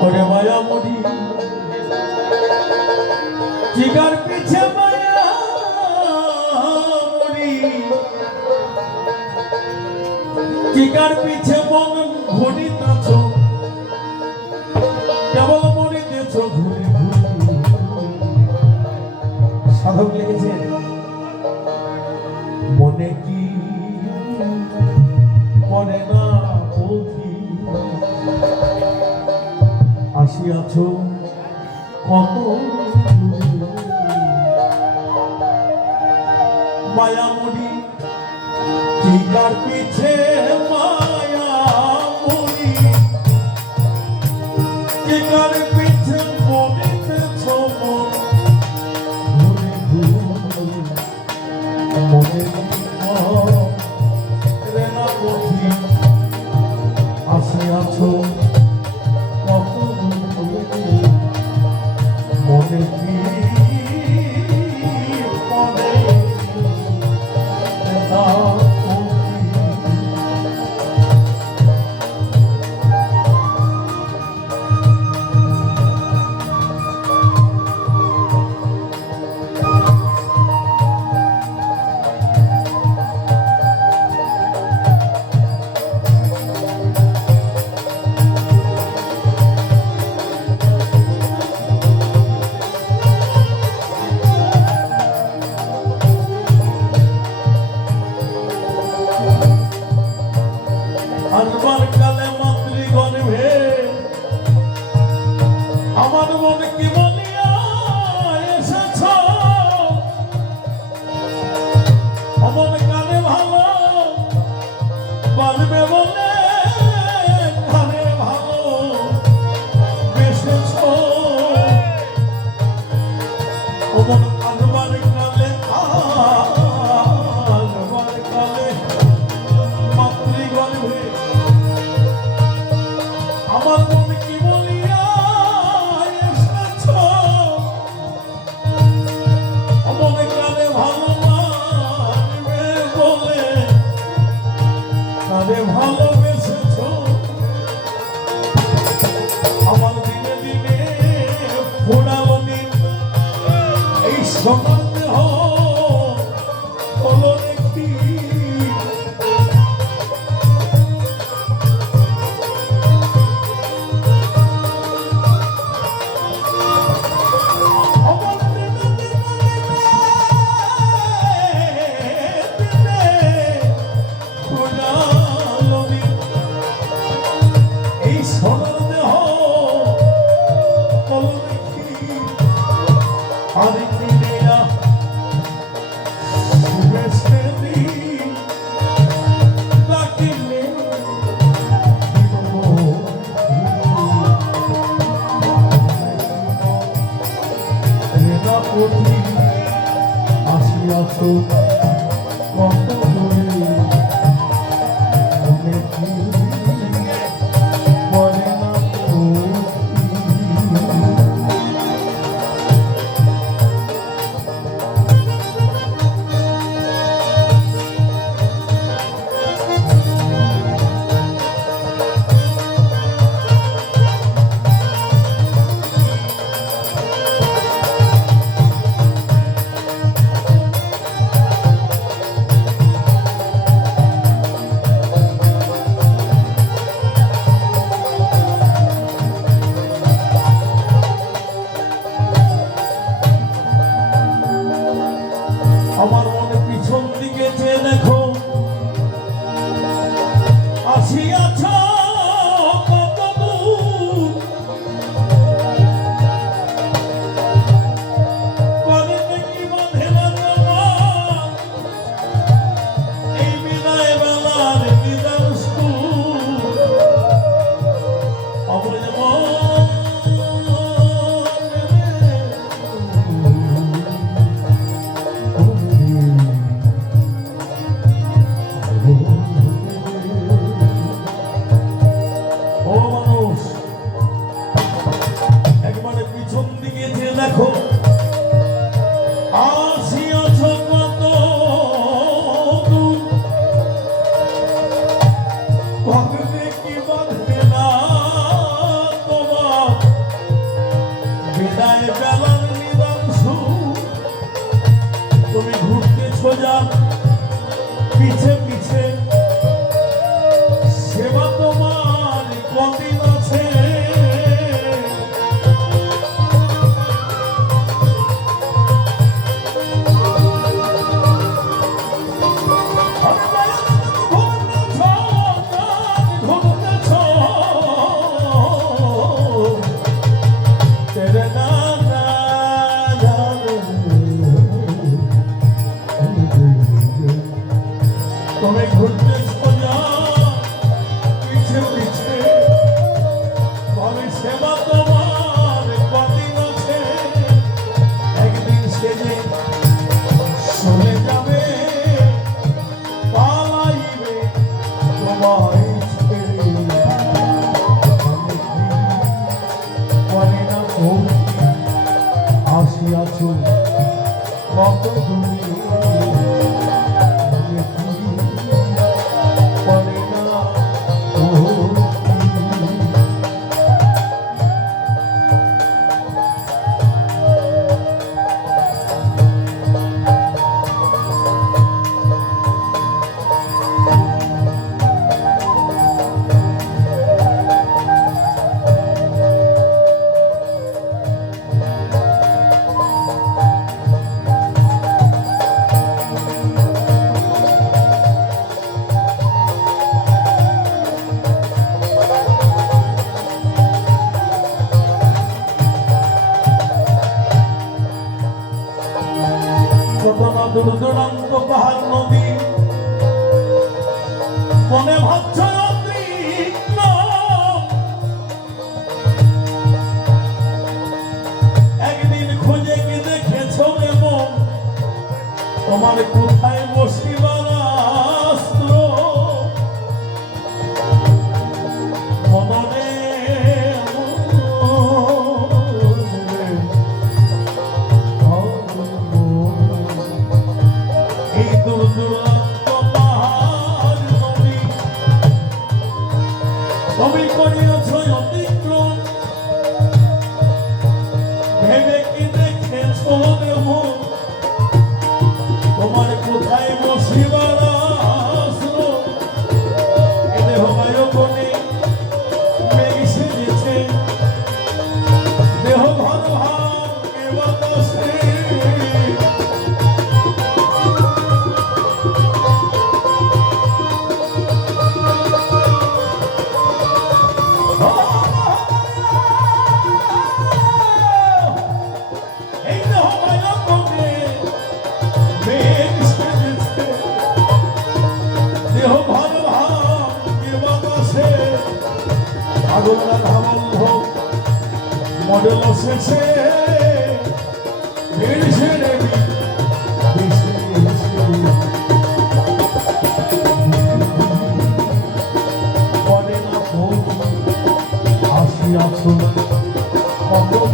করে মায়া মুড়ি। জিগার পিছে মায়া মুড়ি। জিগার পিছে বন ঘুরিতাছো মায়ামণি টিকার পিছে মায়ামণি? টিকার পিছে মনিতে ছম মনে মনে Anbar kal Oh. সোজা পিছে কত দূরে দূর দূরান্ত নদী মনে ভাবছ। একদিন খুঁজে কি দেখেছ মন তোমার কোথায় বসিবার এই দূর দূরান্ত পাহাড় ধাবন্ধ মডেল শেষে ভিড়ছে না ফোন আসিয়াছ কত